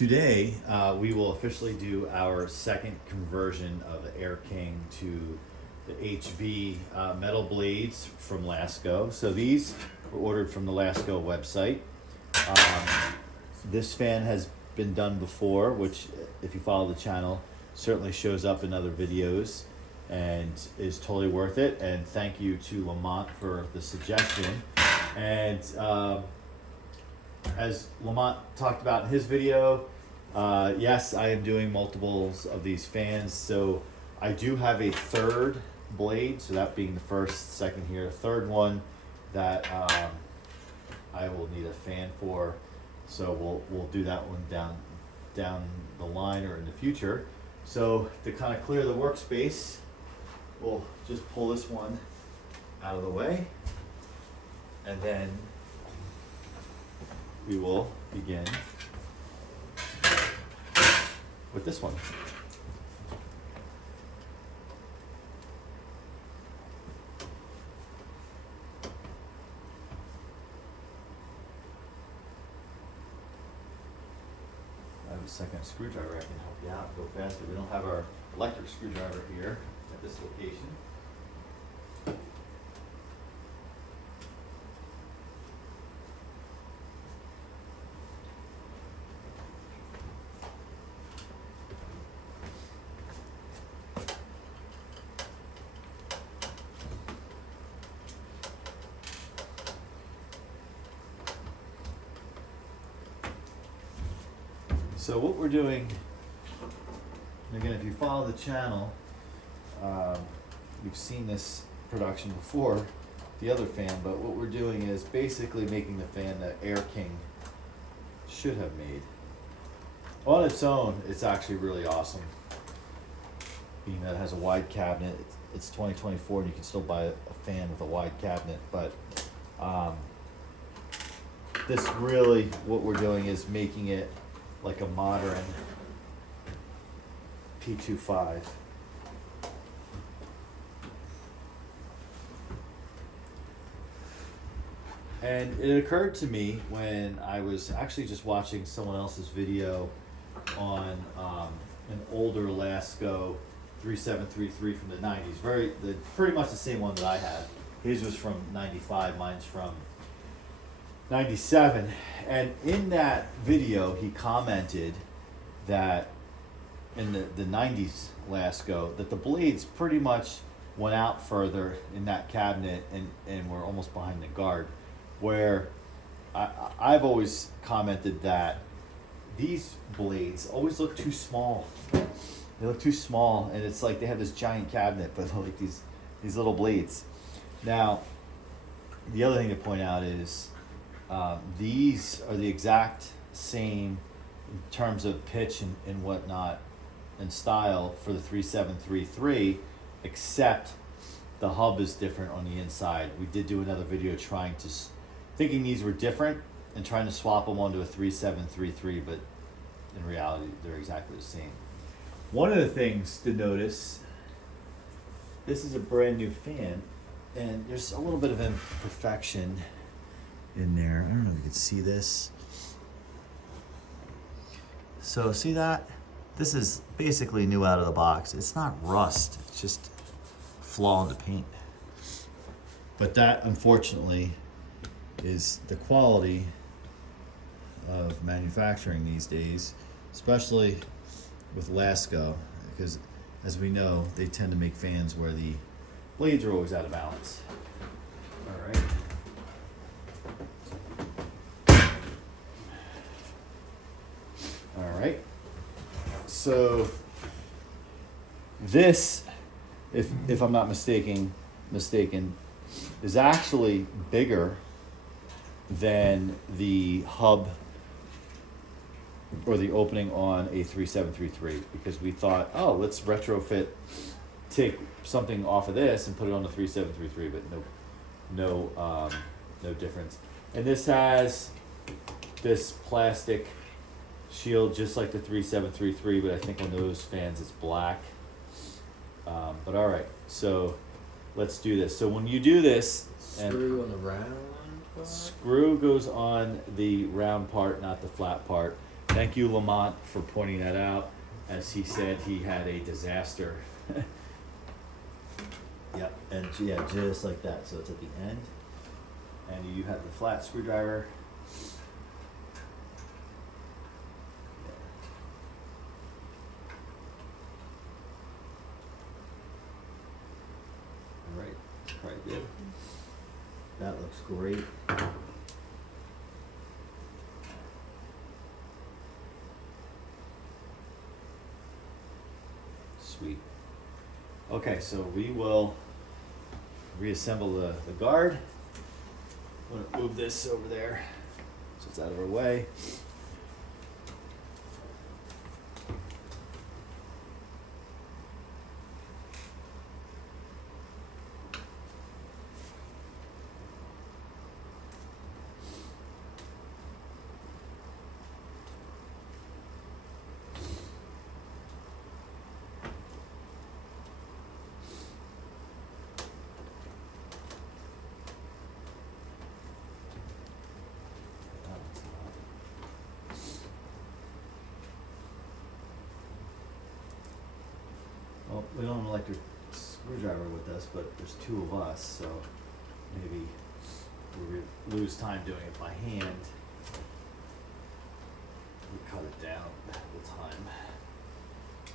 Today, we will officially do our second conversion of the Air King to the HV metal blades from Lasko. So these were ordered from the Lasko website. This fan has been done before, which if you follow the channel, certainly shows up in other videos and is totally worth it. And thank you to Lamont for the suggestion. And as Lamont talked about in his video, yes, I am doing multiples of these fans. So I do have a third blade, so that being the first, second here, a third one that I will need a fan for. So we'll do that one down the line or in the future. So to kind of clear the workspace, we'll just pull this one out of the way, and then we will begin with this one. I have a second screwdriver I can help you out, go faster. We don't have our electric screwdriver here at this location. So what we're doing, and again, if you follow the channel, you've seen this production before, the other fan, but what we're doing is basically making the fan that Air King should have made. On its own, it's actually really awesome, being that it has a wide cabinet. It's 2024 and you can still buy a fan with a wide cabinet, but this really, what we're doing is making it like a modern P25. And it occurred to me when I was actually just watching someone else's video on an older Lasko 3733 from the 90s. Pretty much the same one that I had. His was from 95, mine's from 97. And in that video he commented that in the 90s Lasko that the blades pretty much went out further in that cabinet and were almost behind the guard, where I've always commented that these blades always look too small. They look too small, and it's like they have this giant cabinet but like these little blades. Now the other thing to point out is these are the exact same in terms of pitch and whatnot and style for the 3733, except the hub is different on the inside. We did do another video thinking these were different and trying to swap them onto a 3733, but in reality they're exactly the same. One of the things to notice, this is a brand new fan and there's a little bit of imperfection in there. I don't know if you can see this. So see that? This is basically new out of the box. It's not rust, it's just flaw in the paint. But that, unfortunately, is the quality of manufacturing these days, especially with Lasko, because as we know, they tend to make fans where the blades are always out of balance. All right. All right. So this, if I'm not mistaken, is actually bigger than the hub or the opening on a 3733, because we thought, oh, let's retrofit, take something off of this and put it on the 3733, but no difference. And this has this plastic shield just like the 3733, but I think on those fans it's black. But all right, so let's do this. So when you do this, screw on the round part? Screw goes on the round part, not the flat part. Thank you, Lamont, for pointing that out. As he said, he had a disaster. Yep, and yeah, just like that. So it's at the end, and you have the flat screwdriver. All right, that's probably good. That looks great. Sweet. Okay, so we will reassemble the guard. I'm gonna move this over there so it's out of our way. Well, we don't have an electric screwdriver with us, but there's two of us, so maybe we lose time doing it by hand. We cut it down the time.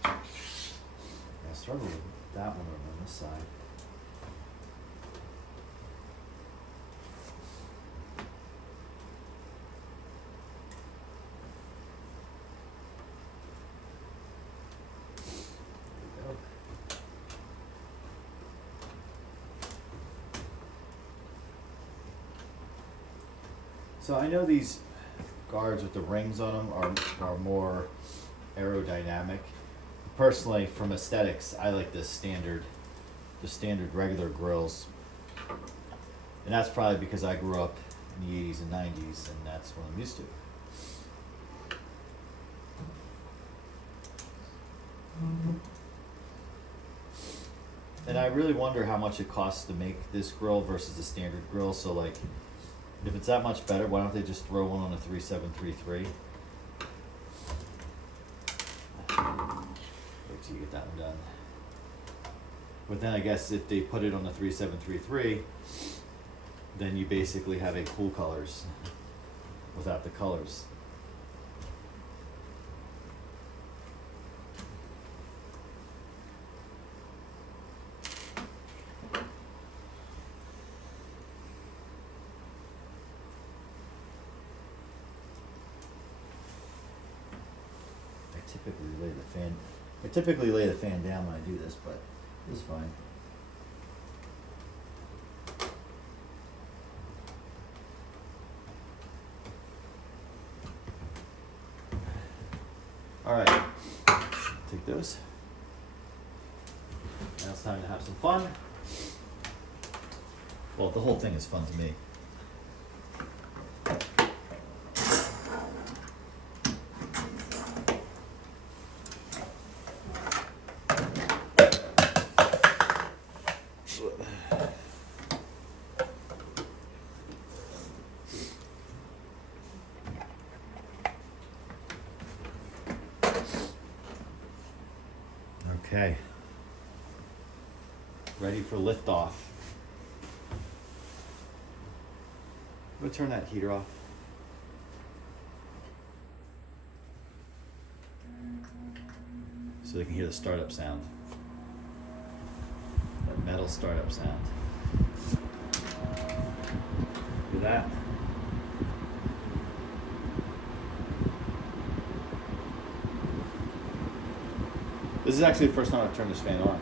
I struggle with that one on this side. So I know these guards with the rings on them are more aerodynamic. Personally, from aesthetics, I like the standard regular grills. And that's probably because I grew up in the 80s and 90s, and that's what I'm used to. And I really wonder how much it costs to make this grill versus the standard grill. So like, if it's that much better, why don't they just throw one on a 3733? Wait till you get that one done. But then I guess if they put it on the 3733, then you basically have a cool colors without the colors. I typically lay the fan down when I do this, but this is fine. All right, take those. Now it's time to have some fun. Well, the whole thing is fun to me. Okay, ready for liftoff. I'm gonna turn that heater off. So they can hear the startup sound. That metal startup sound. Hear that? This is actually the first time I've turned this fan on.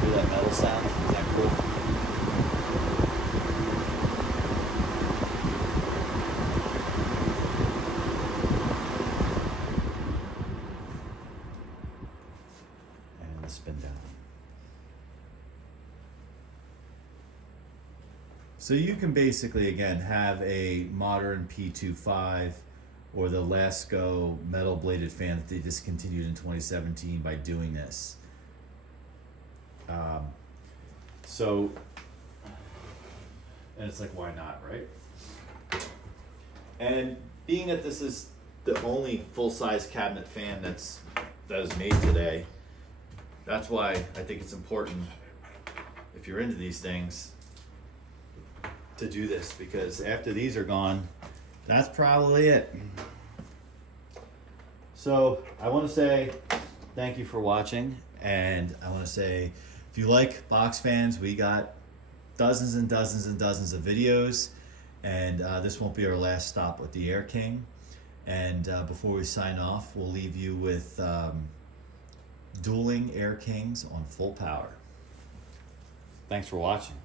Hear that metal sound? Is that cool? And let's spin down. So you can basically, again, have a modern P25 or the Lasko metal bladed fan that they discontinued in 2017 by doing this. So, and it's like, why not, right? And being that this is the only full-size cabinet fan that is made today, that's why I think it's important, if you're into these things, to do this, because after these are gone, that's probably it. So I want to say thank you for watching, and I want to say, if you like box fans, we got dozens and dozens and dozens of videos, and this won't be our last stop with the Air King. And before we sign off, we'll leave you with Dueling Air Kings on full power. Thanks for watching.